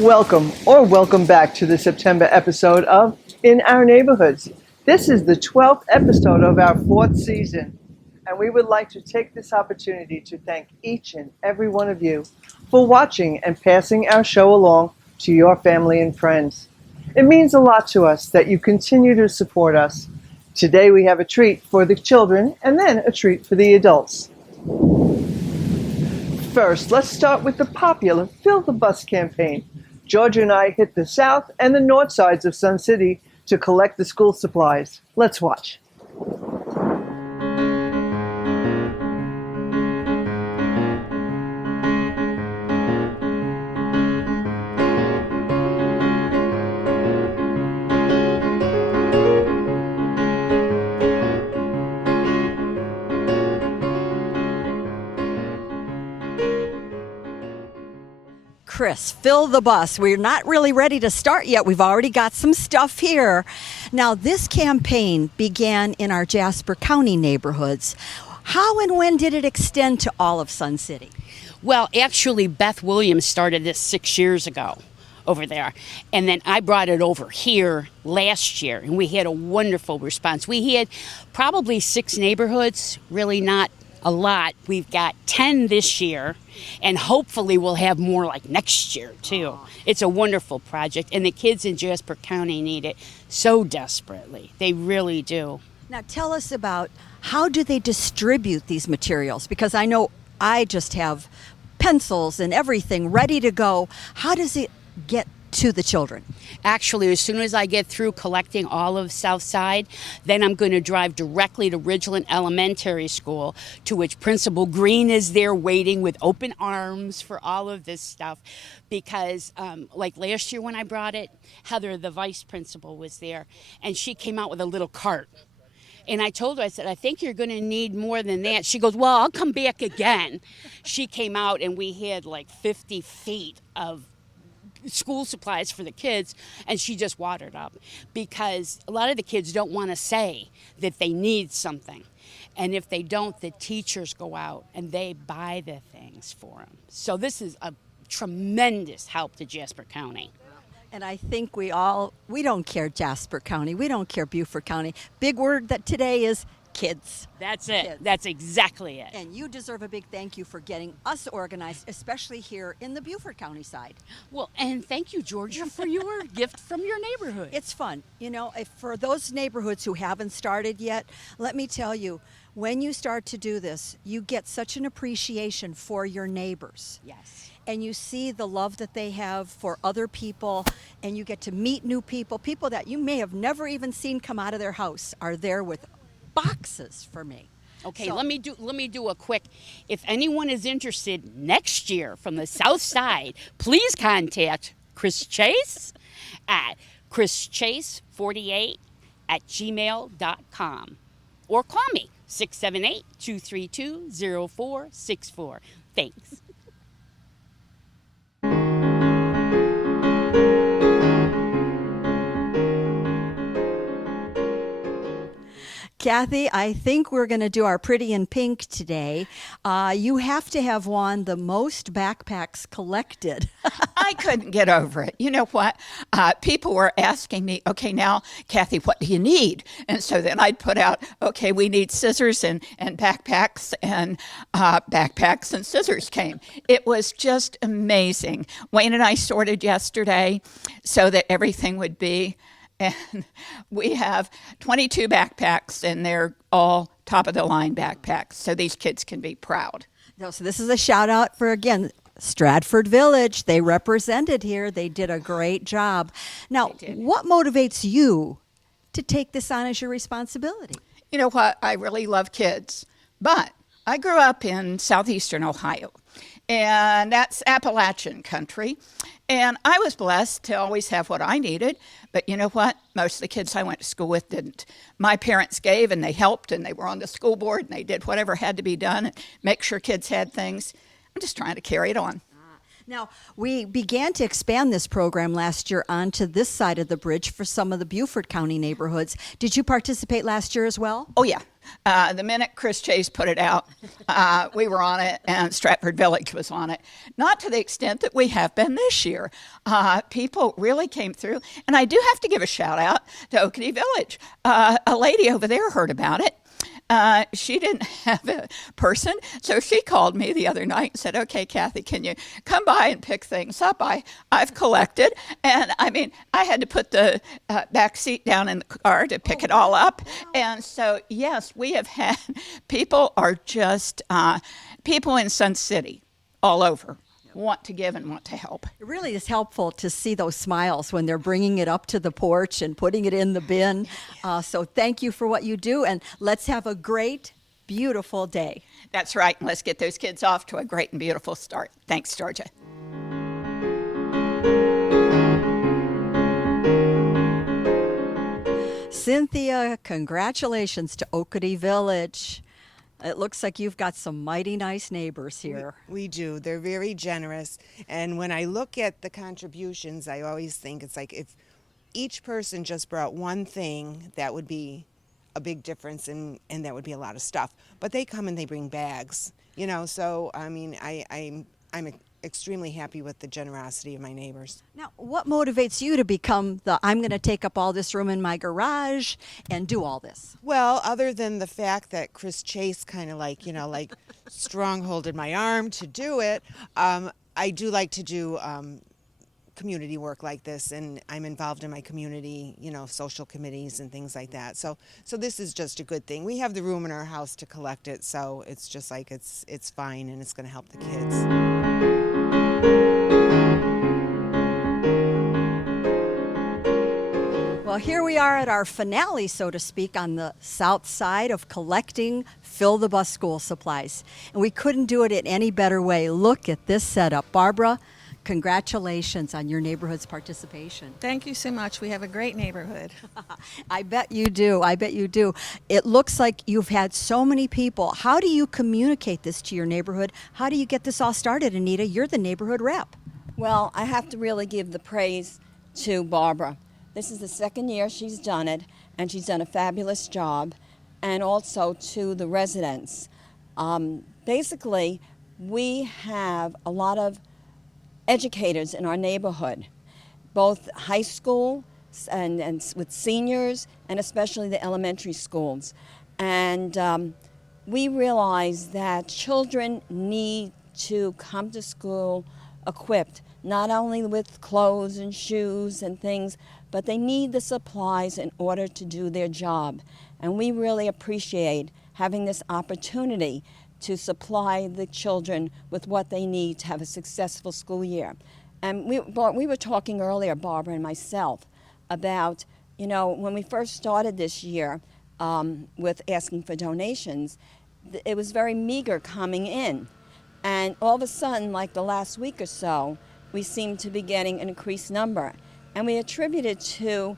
Welcome back to the September episode of In Our Neighborhoods. This is the 12th episode of our 4th season, and we would like to take this opportunity to thank each and every one of you for watching and passing our show along to your family and friends. It means a lot to us that you continue to support us. Today we have a treat for the children and then a treat for the adults. First, let's start with the popular Fill the Bus campaign. Georgia and I hit the south and the north sides of Sun City to collect the school supplies. Let's watch. Chris, fill the bus. We're not really ready to start yet. We've already got some stuff here. Now, this campaign began in our Jasper County neighborhoods. How and when did it extend to all of Sun City? Well, actually, Beth Williams started this 6 years ago over there. And then I brought it over here last year, and we had a wonderful response. We had probably 6 neighborhoods, really not a lot. We've got 10 this year, and hopefully we'll have more like next year too. It's a wonderful project, and the kids in Jasper County need it so desperately. They really do. Now tell us about how do they distribute these materials? Because I know I just have pencils and everything ready to go. How does it get to the children? Actually, as soon as I get through collecting all of Southside, then I'm going to drive directly to Ridgeland Elementary School, to which Principal Green is there waiting with open arms for all of this stuff. Because like last year when I brought it, Heather, the vice principal, was there, and she came out with a little cart. And I told her, I said, I think you're going to need more than that. She goes, well, I'll come back again. She came out, and we had like 50 feet of school supplies for the kids, and she just watered up because a lot of the kids don't want to say that they need something, and if they don't, the teachers go out and they buy the things for them. So this is a tremendous help to Jasper County. And I think we don't care Jasper County, we don't care Beaufort County. Big word that today is kids. That's it. Kids. That's exactly it. And you deserve a big thank you for getting us organized, especially here in the Beaufort County side. Well, and thank you, Georgia, for your gift from your neighborhood. It's fun. You know, for those neighborhoods who haven't started yet, let me tell you, when you start to do this, you get such an appreciation for your neighbors. Yes. And you see the love that they have for other people, and you get to meet new people that you may have never even seen come out of their house are there with boxes for me. Okay, so, let me do a quick. If anyone is interested next year from the South Side, please contact Chris Chase at chrischase48@gmail.com or call me 678-232-0464. Thanks. Kathy, I think we're going to do our Pretty in Pink today. You have to have won the most backpacks collected. I couldn't get over it. You know what? People were asking me, okay, now, Kathy, what do you need? And so then I'd put out, okay, we need scissors and backpacks, and backpacks and scissors came. It was just amazing. Wayne and I sorted yesterday so that everything would be. And we have 22 backpacks, and they're all top-of-the-line backpacks, so these kids can be proud. So this is a shout-out for, again, Stratford Village. They represented here. They did a great job. Now, what motivates you to take this on as your responsibility? You know what? I really love kids, but I grew up in southeastern Ohio, and that's Appalachian country. And I was blessed to always have what I needed. But you know what? Most of the kids I went to school with didn't. My parents gave, and they helped, and they were on the school board, and they did whatever had to be done and make sure kids had things. I'm just trying to carry it on. Now, we began to expand this program last year onto this side of the bridge for some of the Beaufort County neighborhoods. Did you participate last year as well? Oh, yeah. The minute Chris Chase put it out, we were on it, and Stratford Village was on it. Not to the extent that we have been this year. People really came through. And I do have to give a shout out to Oakney Village. A lady over there heard about it. She didn't have a person, so she called me the other night and said, okay, Kathy, can you come by and pick things up? I've collected, and I mean, I had to put the back seat down in the car to pick it all up. And so, yes, we have had, people are just, people in Sun City all over want to give and want to help. It really is helpful to see those smiles when they're bringing it up to the porch and putting it in the bin. So thank you for what you do, and let's have a great, beautiful day. That's right, and let's get those kids off to a great and beautiful start. Thanks, Georgia. Cynthia, congratulations to Oakney Village. It looks like you've got some mighty nice neighbors here. We do. They're very generous. And when I look at the contributions, I always think it's like if each person just brought one thing, that would be a big difference, and that would be a lot of stuff. But they come and they bring bags, you know. So, I mean, I'm extremely happy with the generosity of my neighbors. Now, what motivates you to become I'm going to take up all this room in my garage and do all this? Well, other than the fact that Chris Chase kind of like strongholded my arm to do it, I do like to do community work like this, and I'm involved in my community, social committees and things like that. So this is just a good thing. We have the room in our house to collect it, so it's just like it's fine, and it's going to help the kids. Well, here we are at our finale, so to speak, on the south side of collecting Fill the Bus school supplies. And we couldn't do it in any better way. Look at this setup. Barbara, congratulations on your neighborhood's participation. Thank you so much. We have a great neighborhood. I bet you do. I bet you do. It looks like you've had so many people. How do you communicate this to your neighborhood? How do you get this all started, Anita? You're the neighborhood rep. Well, I have to really give the praise to Barbara. This is the second year she's done it, and she's done a fabulous job, and also to the residents. Basically, we have a lot of educators in our neighborhood, both high school and with seniors, and especially the elementary schools. And we realize that children need to come to school equipped, not only with clothes and shoes and things, but they need the supplies in order to do their job. And we really appreciate having this opportunity to supply the children with what they need to have a successful school year. And we were talking earlier, Barbara and myself, about, when we first started this year with asking for donations, it was very meager coming in. And all of a sudden, like the last week or so, we seem to be getting an increased number. And we attribute it to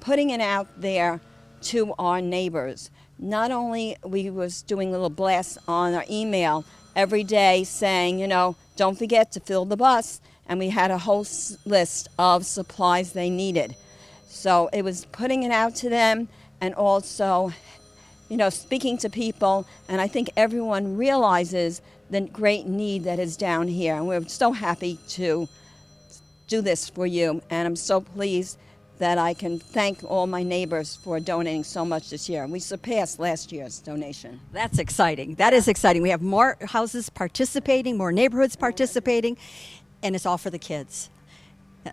putting it out there to our neighbors. Not only we was doing little blasts on our email every day saying, don't forget to fill the bus. And we had a whole list of supplies they needed. So it was putting it out to them, and also, speaking to people. And I think everyone realizes the great need that is down here. And we're so happy to do this for you, and I'm so pleased that I can thank all my neighbors for donating so much this year. We surpassed last year's donation. That's exciting. That is exciting. We have more houses participating, more neighborhoods participating, and it's all for the kids.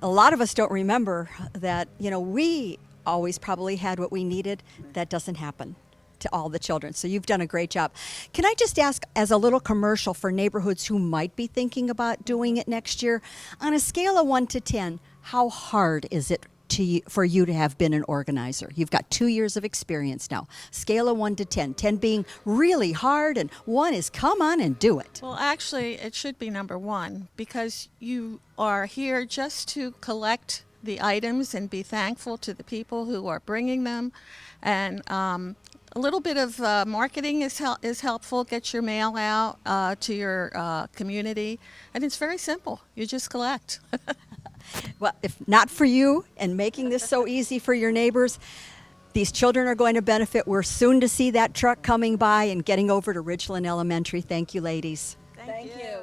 A lot of us don't remember that, we always probably had what we needed. That doesn't happen to all the children. So you've done a great job. Can I just ask, as a little commercial for neighborhoods who might be thinking about doing it next year, on a scale of 1 to 10, how hard is it for you to have been an organizer? You've got 2 years of experience now. Scale of 1 to 10. 10 being really hard, and 1 is come on and do it. Well, actually, it should be number 1 because you are here just to collect the items and be thankful to the people who are bringing them. And a little bit of marketing is helpful. Get your mail out to your community. And it's very simple. You just collect. Well, if not for you and making this so easy for your neighbors, these children are going to benefit. We're soon to see that truck coming by and getting over to Ridgeland Elementary. Thank you, ladies. Thank you.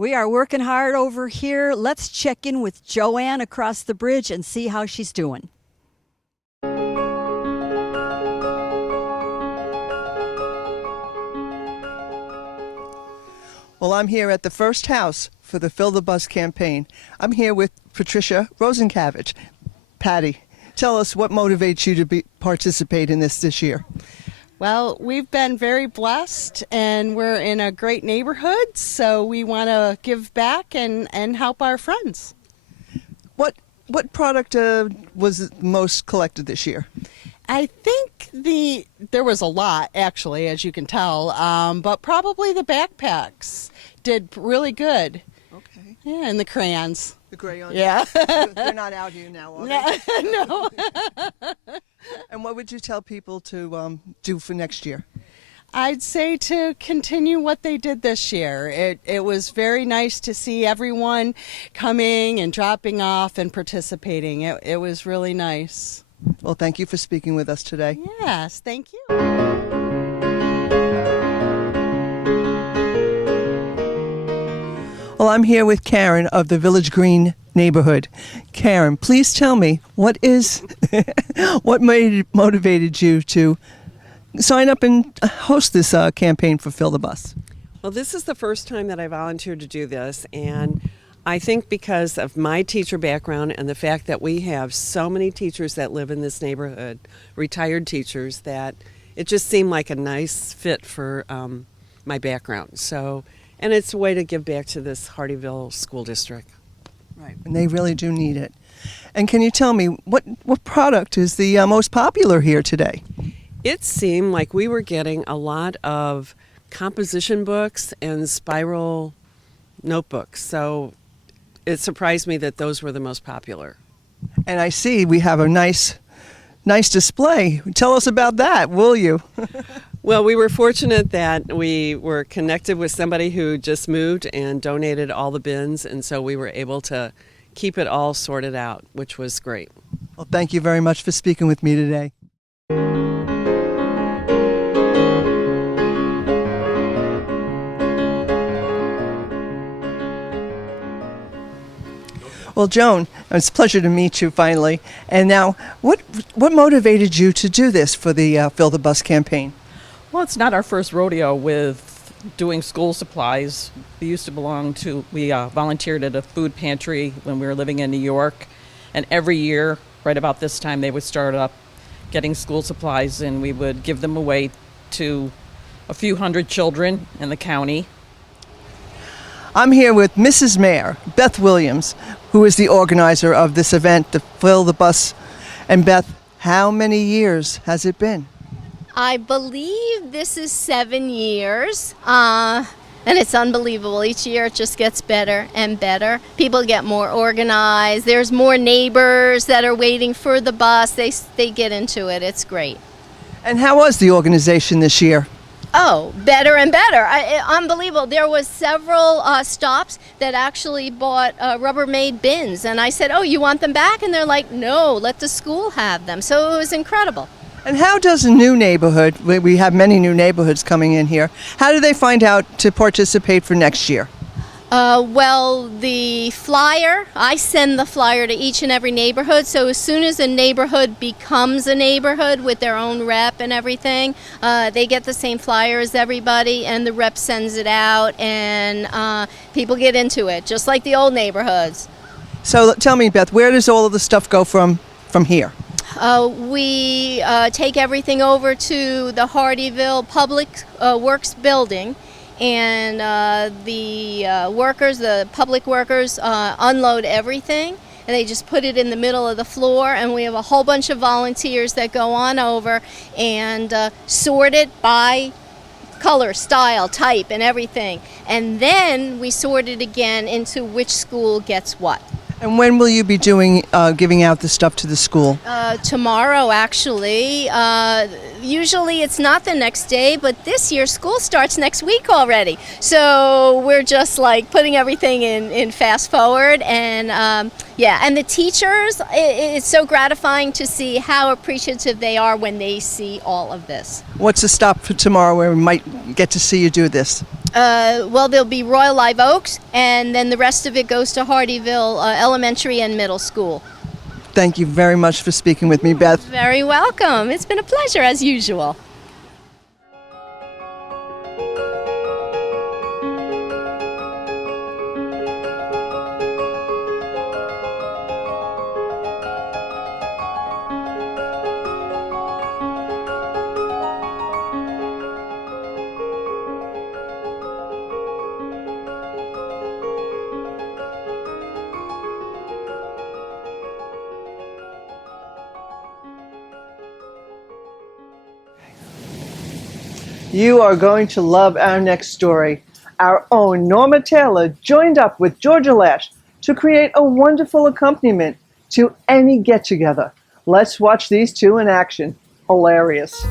We are working hard over here. Let's check in with Joanne across the bridge and see how she's doing. Well, I'm here at the first house for the Fill the Bus campaign. I'm here with Patricia Rosenkavich. Patty, tell us what motivates you to participate in this year. Well, we've been very blessed and we're in a great neighborhood, so we want to give back and help our friends. What product was most collected this year? I think there was a lot, actually, as you can tell, but probably the backpacks did really good. Okay. Yeah, and the crayons. The crayons? Yeah. They're not out here now, are they? No. And what would you tell people to do for next year? I'd say to continue what they did this year. It was very nice to see everyone coming and dropping off and participating. It was really nice. Well, thank you for speaking with us today. Yes, thank you. Well, I'm here with Karen of the Village Green neighborhood. Karen, please tell me what motivated you to sign up and host this campaign for Fill the Bus? Well, this is the first time that I volunteered to do this, and I think because of my teacher background and the fact that we have so many teachers that live in this neighborhood, retired teachers, that it just seemed like a nice fit for my background. So, and it's a way to give back to this Hardyville school district. Right, and they really do need it. And can you tell me what product is the most popular here today? It seemed like we were getting a lot of composition books and spiral notebooks. So it surprised me that those were the most popular. And I see we have a nice display. Tell us about that, will you? Well, we were fortunate that we were connected with somebody who just moved and donated all the bins, and so we were able to keep it all sorted out, which was great. Well, thank you very much for speaking with me today. Well, Joan, it's a pleasure to meet you finally. And now, what motivated you to do this for the Fill the Bus campaign? Well, it's not our first rodeo with doing school supplies. We volunteered at a food pantry when we were living in New York. And every year, right about this time, they would start up getting school supplies, and we would give them away to a few hundred children in the county. I'm here with Mrs. Mayor, Beth Williams, who is the organizer of this event, the Fill the Bus. And Beth, how many years has it been? I believe this is 7 years. And it's unbelievable. Each year it just gets better and better. People get more organized. There's more neighbors that are waiting for the bus. They get into it. It's great. And how was the organization this year? Oh, better and better. Unbelievable. There was several stops that actually bought Rubbermaid bins. And I said, oh, you want them back? And they're like, no, let the school have them. So it was incredible. And how does a new neighborhood, we have many new neighborhoods coming in here, how do they find out to participate for next year? Well, the flyer, I send the flyer to each and every neighborhood. So as soon as a neighborhood becomes a neighborhood with their own rep and everything, they get the same flyer as everybody, and the rep sends it out, and people get into it, just like the old neighborhoods. So tell me, Beth, where does all of the stuff go from here? We take everything over to the Hardyville Public Works building, and the workers, the public workers, unload everything, and they just put it in the middle of the floor, and we have a whole bunch of volunteers that go on over and sort it by color, style, type, and everything. And then we sort it again into which school gets what. And when will you be doing giving out the stuff to the school? Tomorrow, actually. Usually it's not the next day, but this year school starts next week already. So we're just like putting everything in fast forward. And yeah, and the teachers, it's so gratifying to see how appreciative they are when they see all of this. What's the stop for tomorrow where we might get to see you do this? Well, there'll be Royal Live Oaks, and then the rest of it goes to Hardyville Elementary and Middle School. Thank you very much for speaking with me, Beth. Very welcome. It's been a pleasure, as usual. You are going to love our next story. Our own Norma Taylor joined up with Georgia Lash to create a wonderful accompaniment to any get-together. Let's watch these two in action. Hilarious.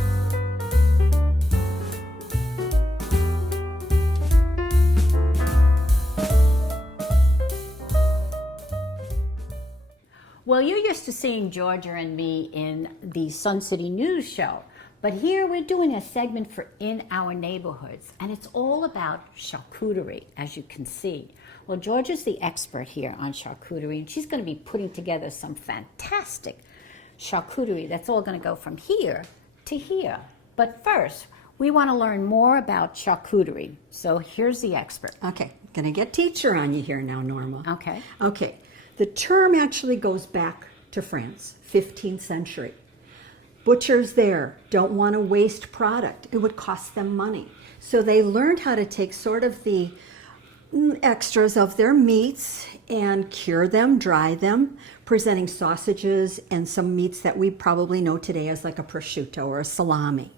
Well, you're used to seeing Georgia and me in the Sun City News show. But here we're doing a segment for In Our Neighborhoods, and it's all about charcuterie, as you can see. Well, Georgia's the expert here on charcuterie, and she's going to be putting together some fantastic charcuterie that's all going to go from here to here. But first, we want to learn more about charcuterie. So here's the expert. Okay, gonna get teacher on you here now, Norma. Okay. Okay, the term actually goes back to France, 15th century. Butchers there don't want to waste product. It would cost them money. So they learned how to take sort of the extras of their meats and cure them, dry them, presenting sausages and some meats that we probably know today as like a prosciutto or a salami.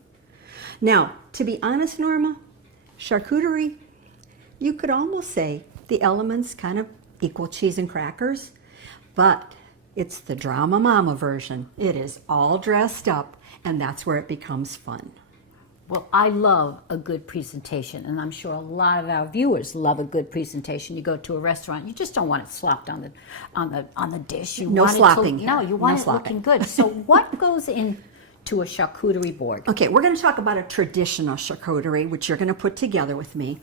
Now, to be honest, Norma, charcuterie, you could almost say the elements kind of equal cheese and crackers, but it's the drama mama version. It is all dressed up, and that's where it becomes fun. Well, I love a good presentation, and I'm sure a lot of our viewers love a good presentation. You go to a restaurant, you just don't want it slopped on the dish. You No want slopping it to, no, you want No it slopping. looking good. So what goes into a charcuterie board? Okay, we're going to talk about a traditional charcuterie, which you're going to put together with me,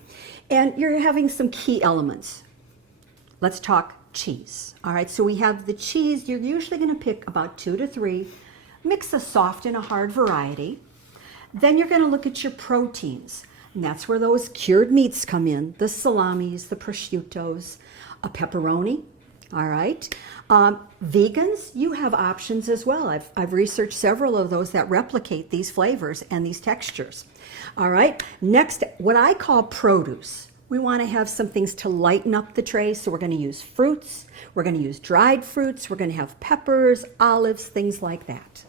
and you're having some key elements. Let's talk cheese. All right, so we have the cheese. You're usually going to pick about 2 to 3. Mix a soft and a hard variety. Then you're going to look at your proteins, and that's where those cured meats come in, the salamis, the prosciuttos, a pepperoni. All right. Vegans, you have options as well. I've researched several of those that replicate these flavors and these textures. All right. Next, what I call produce. We want to have some things to lighten up the tray, so we're going to use fruits, we're going to use dried fruits, we're going to have peppers, olives, things like that.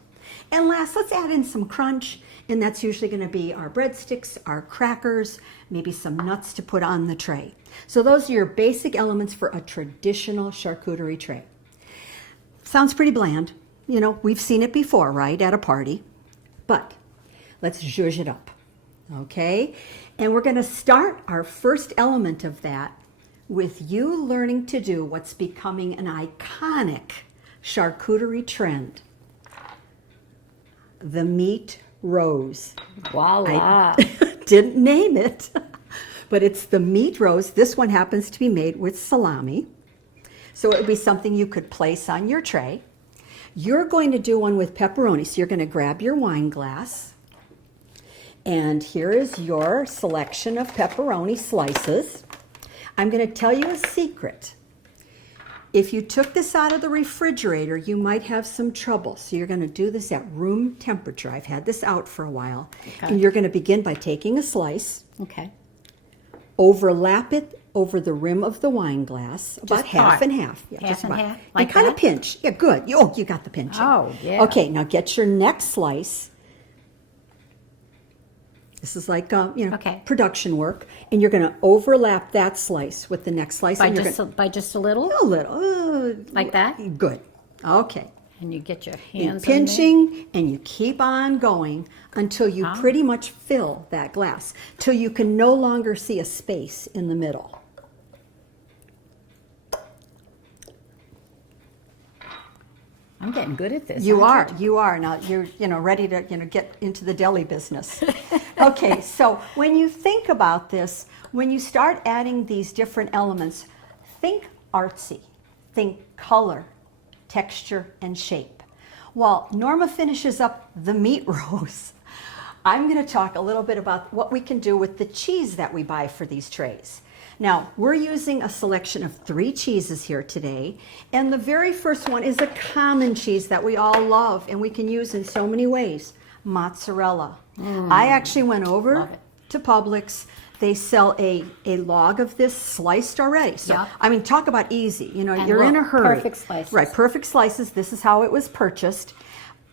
And last, let's add in some crunch, and that's usually going to be our breadsticks, our crackers, maybe some nuts to put on the tray. So those are your basic elements for a traditional charcuterie tray. Sounds pretty bland. You know, we've seen it before, right, at a party. But let's zhuzh it up, okay? And we're going to start our first element of that with you learning to do what's becoming an iconic charcuterie trend. The meat rose. Voila. I didn't name it, but it's the meat rose. This one happens to be made with salami. So it would be something you could place on your tray. You're going to do one with pepperoni. So you're going to grab your wine glass. And here is your selection of pepperoni slices. I'm going to tell you a secret. If you took this out of the refrigerator, you might have some trouble. So you're going to do this at room temperature. I've had this out for a while. Okay. And you're going to begin by taking a slice, Okay. overlap it over the rim of the wine glass, about Just half part. and half. Yeah, Half just and about. half? And Like kind of that? pinch. Yeah, good. Oh, you got the pinching. Oh, yeah. Okay, now get your next slice. This is like, Okay. production work. And you're going to overlap that slice with the next slice. By and you're just a little? a little. Like that? Good. Okay. And you get your You're hands in there? pinching, and you keep on going until you Oh. pretty much fill that glass, till you can no longer see a space in the middle. I'm getting good at this. You aren't are, you are. Now you're, ready to, get into the deli business. Okay, so when you think about this, when you start adding these different elements, think artsy, think color, texture, and shape. While Norma finishes up the meat roast, I'm going to talk a little bit about what we can do with the cheese that we buy for these trays. Now, we're using a selection of 3 cheeses here today, and the very first one is a common cheese that we all love and we can use in so many ways, mozzarella. I actually went over Love it. to Publix. They sell a log of this sliced already. So, Yeah. I mean, talk about easy. And You're in a look, hurry. perfect slices. Right, perfect slices. This is how it was purchased.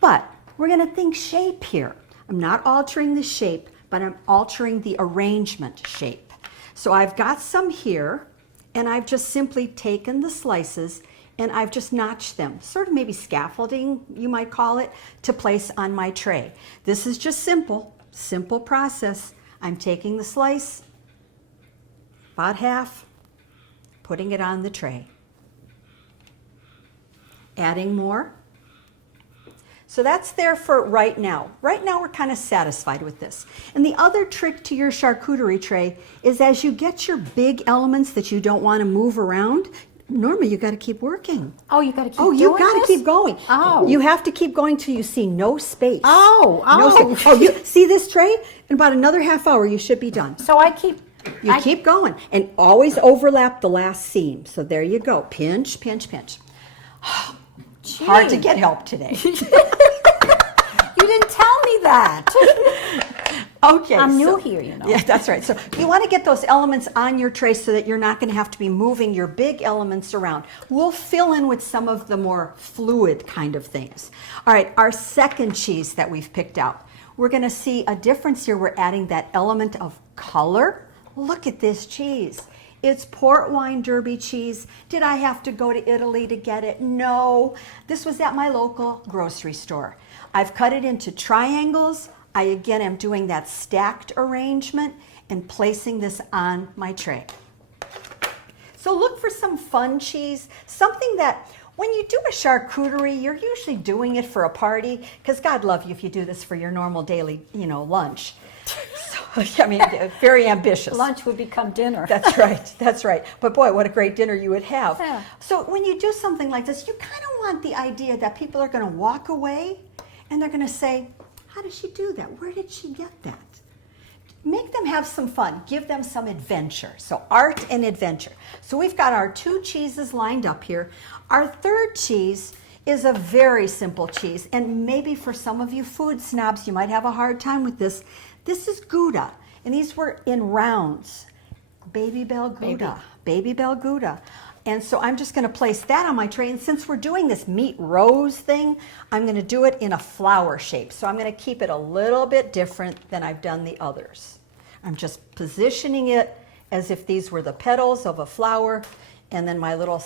But we're going to think shape here. I'm not altering the shape, but I'm altering the arrangement shape. So I've got some here, and I've just simply taken the slices and I've just notched them, sort of maybe scaffolding, you might call it, to place on my tray. This is just simple process. I'm taking the slice, about half, putting it on the tray. Adding more. So that's there for right now. Right now we're kind of satisfied with this. And the other trick to your charcuterie tray is as you get your big elements that you don't want to move around, Norma, you got to keep working. Oh, you got to keep Oh, doing you got to this? keep going. Oh. You have to keep going till you see no space. Oh, No oh. space. Oh, you see this tray? In about another half hour, you should be done. So I keep... You keep going and always overlap the last seam. So there you go. Pinch, pinch, pinch. Hard to get help today. You didn't tell me that. Okay. I'm new here, you know. Yeah, that's right. So you want to get those elements on your tray so that you're not going to have to be moving your big elements around. We'll fill in with some of the more fluid kind of things. All right, our second cheese that we've picked out. We're going to see a difference here. We're adding that element of color. Look at this cheese. It's port wine derby cheese. Did I have to go to Italy to get it? No. This was at my local grocery store. I've cut it into triangles. I again am doing that stacked arrangement and placing this on my tray. So look for some fun cheese, something that when you do a charcuterie, you're usually doing it for a party, because God love you if you do this for your normal daily, lunch. So, I mean, very ambitious. Lunch would become dinner. That's right. That's right. But boy, what a great dinner you would have. Yeah. So when you do something like this, you kind of want the idea that people are going to walk away and they're going to say, how did she do that? Where did she get that? Make them have some fun. Give them some adventure. So art and adventure. So we've got our 2 cheeses lined up here. Our third cheese is a very simple cheese. And maybe for some of you food snobs, you might have a hard time with this. This is Gouda. And these were in rounds. Baby Bell Gouda. Baby Bell Gouda. And so I'm just going to place that on my tray. And since we're doing this meat rose thing, I'm going to do it in a flower shape. So I'm going to keep it a little bit different than I've done the others. I'm just positioning it as if these were the petals of a flower. And then my little,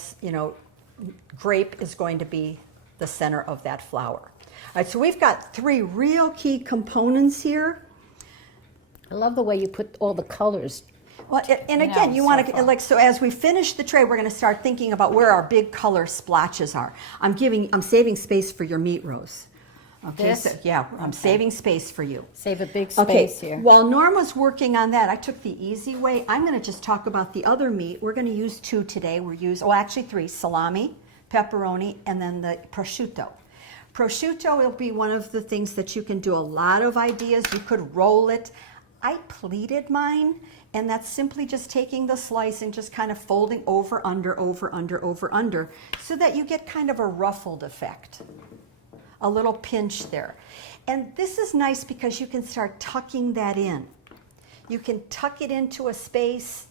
grape is going to be the center of that flower. All right, so we've got 3 real key components here. I love the way you put all the colors. Well, and again, you want to, so as we finish the tray, we're going to start thinking about where our big color splotches are. I'm saving space for your meat rose. Okay, This? so yeah, I'm saving space for you. Save a big space here. While Norma's working on that, I took the easy way. I'm going to just talk about the other meat. We're going to use 2 today. Actually 3, salami, pepperoni, and then the prosciutto. Prosciutto will be one of the things that you can do a lot of ideas. You could roll it. I pleated mine, and that's simply just taking the slice and just kind of folding over, under, so that you get kind of a ruffled effect. A little pinch there. And this is nice because you can start tucking that in. You can tuck it into a space.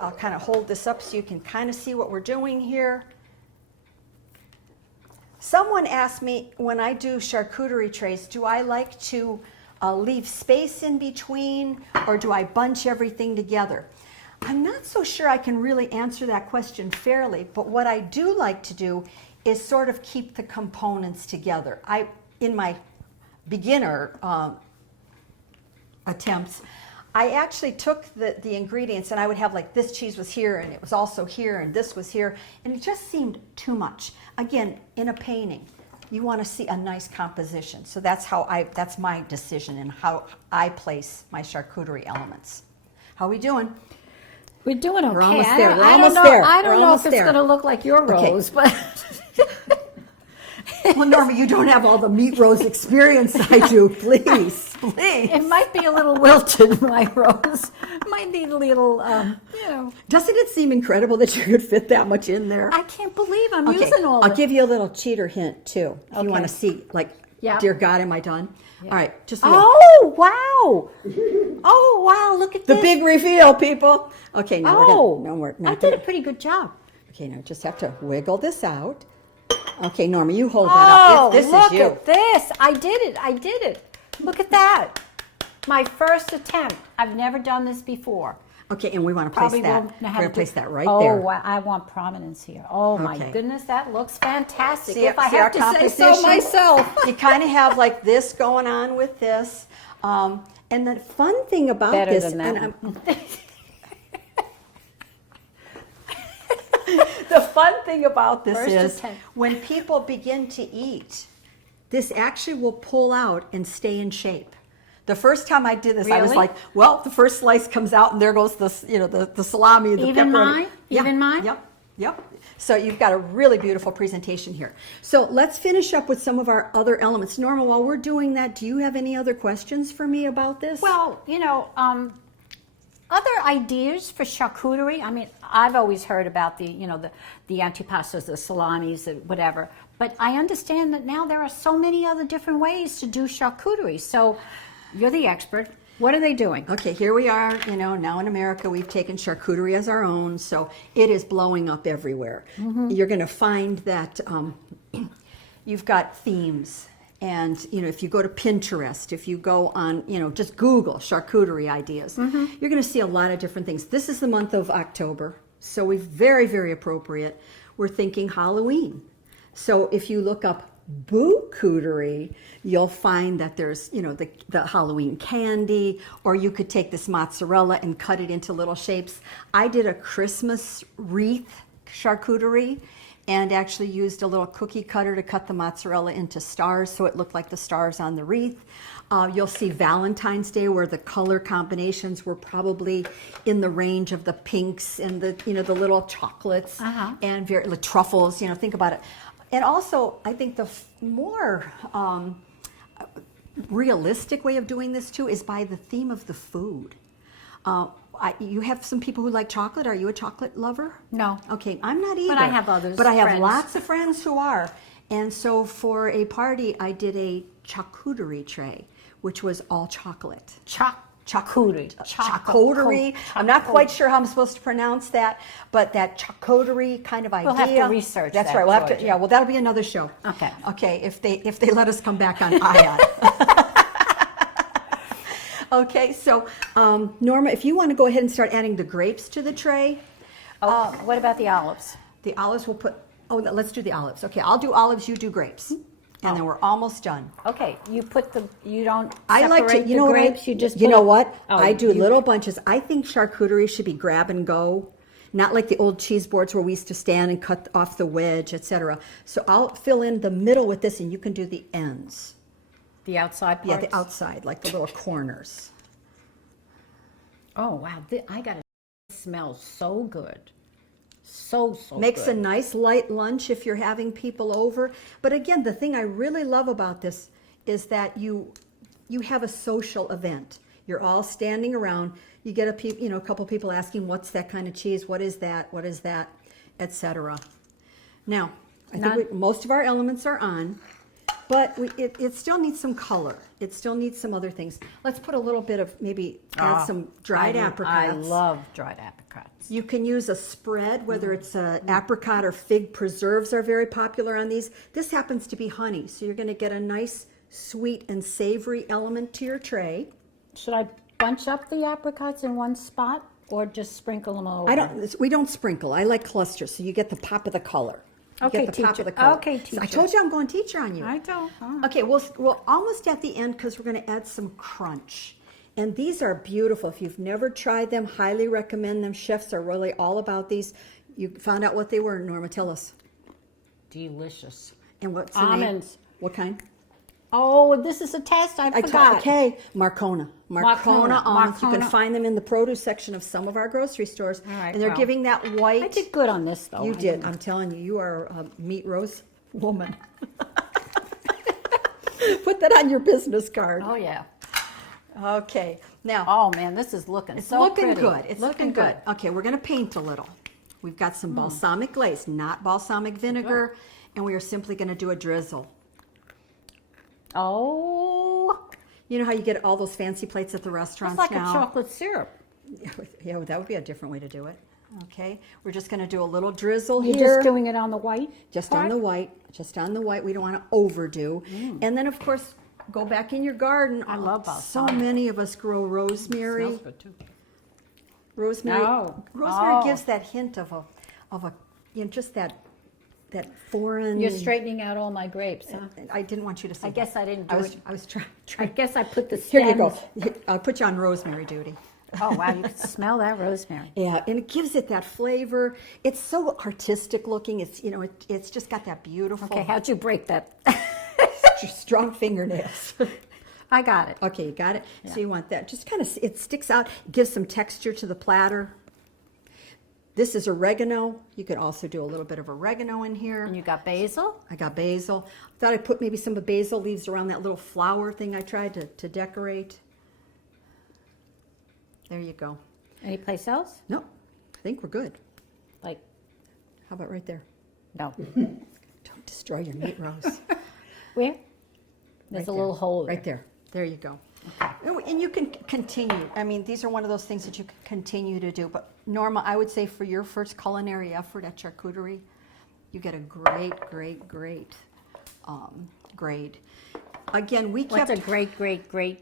I'll kind of hold this up so you can kind of see what we're doing here. Someone asked me when I do charcuterie trays, do I like to leave space in between, or do I bunch everything together? I'm not so sure I can really answer that question fairly, but what I do like to do is sort of keep the components together. In my beginner attempts, I actually took the ingredients and I would have like this cheese was here and it was also here and this was here, and it just seemed too much. Again, in a painting, you want to see a nice composition. So that's my decision in how I place my charcuterie elements. How are we doing? We're doing okay. We're almost there. We're I almost don't know, there. I don't We're know almost if it's there. going to look like your Okay. rose, but Well, Norma, you don't have all the meat rose experience I do. Please. it might be a little wilted, my rose. Might need a little, Doesn't it seem incredible that you could fit that much in there? I can't believe I'm Okay, using all I'll of give you a little cheater hint too. If you want to see, Yeah. dear God, am I done? Yeah. All right, just a little. Oh, wow. Oh, wow, look at The this. big reveal, people. Okay, now we're I not did a gonna. pretty good job. Okay, now just have to wiggle this out. Okay, Norma, you hold that Oh, up. This look is you. at this. I did it. Look at that. My first attempt. I've never done this before. Okay, and we want to place Probably that. won't We're know how going to to place do- that right oh, there. wow, I want prominence here. Oh, my Okay. goodness, that looks fantastic. See, if I see have our to say so composition? myself. You kind of have like this going on with this. And the fun thing about Better this, than that and one. the fun thing about this First is attempt. when people begin to eat, this actually will pull out and stay in shape. The first time I did this, I was Really? like, well, the first slice comes out and there goes the salami, the Even pepperoni. mine? Yeah. Even mine? Yep. So you've got a really beautiful presentation here. So let's finish up with some of our other elements. Norma, while we're doing that, do you have any other questions for me about this? Well, other ideas for charcuterie. I mean, I've always heard about the antipastas, the salamis, whatever. But I understand that now there are so many other different ways to do charcuterie. So you're the expert. What are they doing? Okay, here we are, now in America, we've taken charcuterie as our own, so it is blowing up everywhere. Mm-hmm. You're going to find that you've got themes. And, if you go to Pinterest, if you go on, just Google charcuterie ideas, Mm-hmm. you're going to see a lot of different things. This is the month of October, so we're very, very appropriate. We're thinking Halloween. So if you look up boo-cooterie, you'll find that there's, the Halloween candy, or you could take this mozzarella and cut it into little shapes. I did a Christmas wreath charcuterie and actually used a little cookie cutter to cut the mozzarella into stars so it looked like the stars on the wreath. You'll see Valentine's Day where the color combinations were probably in the range of the pinks and the little chocolates and the truffles, think about it. And also, I think the more realistic way of doing this too is by the theme of the food. You have some people who like chocolate. Are you a chocolate lover? No. Okay, I'm not either. But I have others, But I have friends. lots of friends who are. And so for a party, I did a charcuterie tray, which was all chocolate. charcuterie. I'm not quite sure how I'm supposed to pronounce that, but that charcuterie kind of idea. We'll have to research That's that, right. We'll have to. Georgia. Yeah. Well, that'll be another show. Okay. Okay. If they let us come back on ION. Okay. So, Norma, if you want to go ahead and start adding the grapes to the tray. What about the olives? The olives we'll put. Oh, let's do the olives. Okay. I'll do olives. You do grapes. And then we're almost done. Okay, you don't I separate like to, the grapes, you just you put know it- what? Oh, I do you- little bunches. I think charcuterie should be grab and go, not like the old cheese boards where we used to stand and cut off the wedge, etc. So I'll fill in the middle with this, and you can do the ends. The outside parts? Yeah, the outside, like the little corners. Oh, wow, I got it. Smells so good. So Makes good. a nice light lunch if you're having people over. But again, the thing I really love about this is that you have a social event. You're all standing around. You get a couple people asking, "What's that kind of cheese? What is that? What is that?" etc. Now, I think most of our elements are on, but it still needs some color. It still needs some other things. Let's put a little bit of maybe add some dried apricots. I love dried apricots. You can use a spread, whether it's apricot or fig preserves are very popular on these. This happens to be honey, so you're going to get a nice sweet and savory element to your tray. Should I bunch up the apricots in one spot or just sprinkle them all over? We don't sprinkle. I like clusters, so you get the pop of the color. You Okay, get the pop teacher. of the color. Okay, So I teacher. told you I'm going teacher on you. I know. Okay, we're almost at the end because we're going to add some crunch. And these are beautiful. If you've never tried them, highly recommend them. Chefs are really all about these. You found out what they were, Norma. Tell us. Delicious. And what's the name? Almonds. What kind? Oh, this is a test. I forgot. Okay, Marcona almonds. You can Marcona. find them in the produce section of some of our grocery stores. All right, And they're well, giving that white. I did good on this, though. You I did. didn't- I'm telling you, you are a meat rose woman. Put that on your business card. Oh, yeah. Okay. Now, Oh, man, this is looking it's so looking pretty. good. It's looking good. Okay, we're going to paint a little. We've got some balsamic glaze, not balsamic vinegar, and we are simply going to do a drizzle. Oh, You know how you get all those fancy plates at the restaurants it's like now? a chocolate syrup. Yeah, that would be a different way to do it. Okay, we're just going to do a little drizzle You're here. just doing it on the white? Just part? on the white. Just on the white. We don't want to overdo. And then, of course, go back in your garden. I love So balsamic. many of us grow rosemary. Smells good, too. Rosemary. Oh. Rosemary Oh. gives that hint of a just that foreign. You're straightening out all my grapes, huh? I didn't want you to say. I guess I didn't do I was, it. I was trying. I guess I put the Here stems. you go. I'll put you on rosemary duty. Oh, wow, you can smell that rosemary. Yeah, and it gives it that flavor. It's so artistic looking. It's it's just got that beautiful. Okay, how'd you break that? strong fingernails. I got it. Okay, you got it. So you want that. Just kind of it sticks out, gives some texture to the platter. This is oregano. You could also do a little bit of oregano in here. And you got basil? I got basil. Thought I'd put maybe some of the basil leaves around that little flower thing I tried to decorate. There you go. Any place else? No, I think we're good. Like, How about right there? no. Don't destroy your meat rose. Where? There's Right a there. little hole. Right there. There you go. And you can continue. I mean, these are one of those things that you can continue to do. But Norma, I would say for your first culinary effort at Charcuterie, you get a great grade. Again, we What's kept a great grade?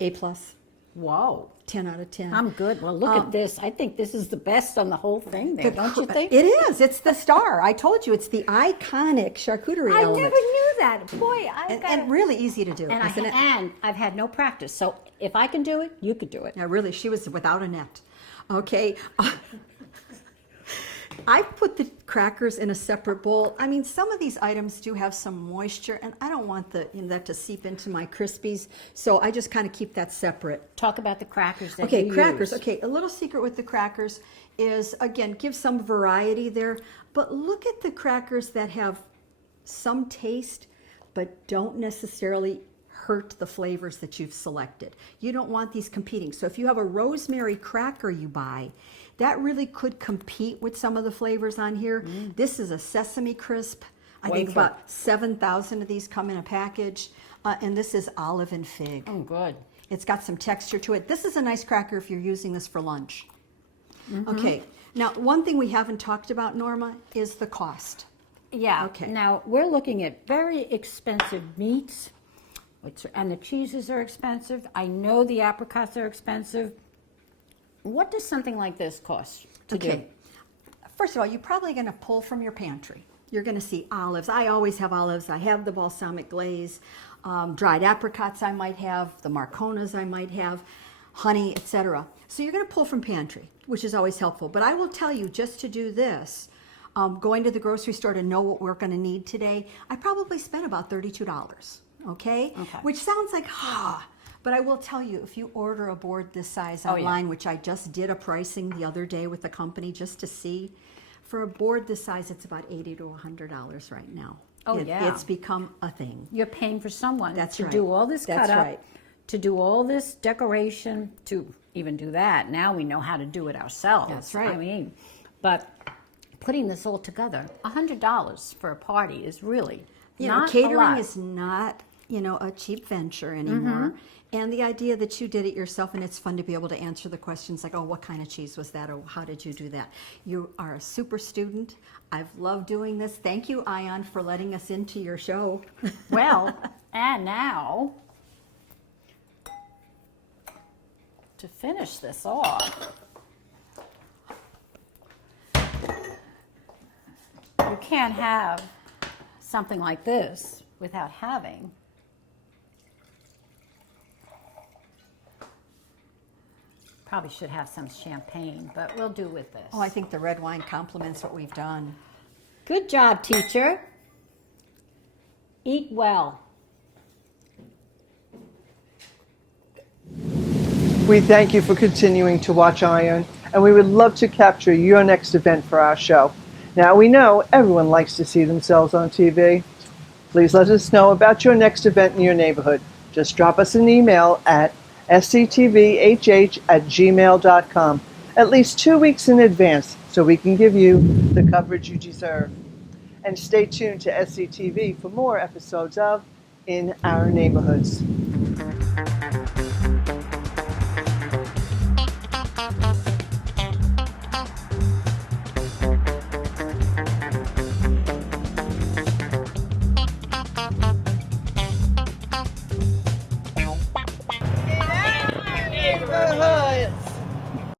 A plus, Whoa. 10 out of 10. I'm good. Well, look at this. I think this is the best on the whole thing there, don't you think? It is. It's the star. I told you, it's the iconic charcuterie I element. never knew that. Boy, And really easy to do, and isn't it? and I've had no practice. So if I can do it, you could do it. Yeah, really, she was without a net. Okay. I put the crackers in a separate bowl. I mean, some of these items do have some moisture, and I don't want that to seep into my Crispies, so I just kind of keep that separate. Talk about the crackers that Okay, you crackers. use. Okay, a little secret with the crackers is, again, give some variety there, but look at the crackers that have some taste, but don't necessarily hurt the flavors that you've selected. You don't want these competing. So if you have a rosemary cracker you buy, that really could compete with some of the flavors on here. This is a sesame crisp. I think about 7,000 of these come in a package. And this is olive and fig. Oh, good. It's got some texture to it. This is a nice cracker if you're using this for lunch. Okay, now one thing we haven't talked about, Norma, is the cost. Yeah. Okay. Now we're looking at very expensive meats, and the cheeses are expensive. I know the apricots are expensive. What does something like this cost to do? First of all, you're probably going to pull from your pantry. You're going to see olives. I always have olives. I have the balsamic glaze, dried apricots I might have, the marconas I might have, honey, etc. So you're going to pull from pantry, which is always helpful. But I will tell you, just to do this, going to the grocery store to know what we're going to need today, I probably spent about $32. Okay? Which sounds like, but I will tell you, if you order a board this size online, which I just did a pricing the other day with the company just to see, for a board this size, it's about $80 to $100 right now. It's become a thing. You're paying for someone to right. do all this That's cut up, right. to do all this decoration, to even do that. Now we know how to do it ourselves. That's right. I mean, but putting this all together, $100 for a party is really not a catering lot. is not, a cheap venture anymore. And the idea that you did it yourself, and it's fun to be able to answer the questions like, oh, what kind of cheese was that? Or how did you do that? You are a super student. I've loved doing this. Thank you, Ion, for letting us into your show. Well, and now, to finish this off, you can't have something like this without having probably should have some champagne, but we'll do with this. Oh, I think the red wine complements what we've done. Good job, teacher. Eat well. We thank you for continuing to watch Ion, and we would love to capture your next event for our show. Now, we know everyone likes to see themselves on TV. Please let us know about your next event in your neighborhood. Just drop us an email at sctvhh@gmail.com at least 2 weeks in advance so we can give you the coverage you deserve. And stay tuned to SCTV for more episodes of In Our Neighborhoods.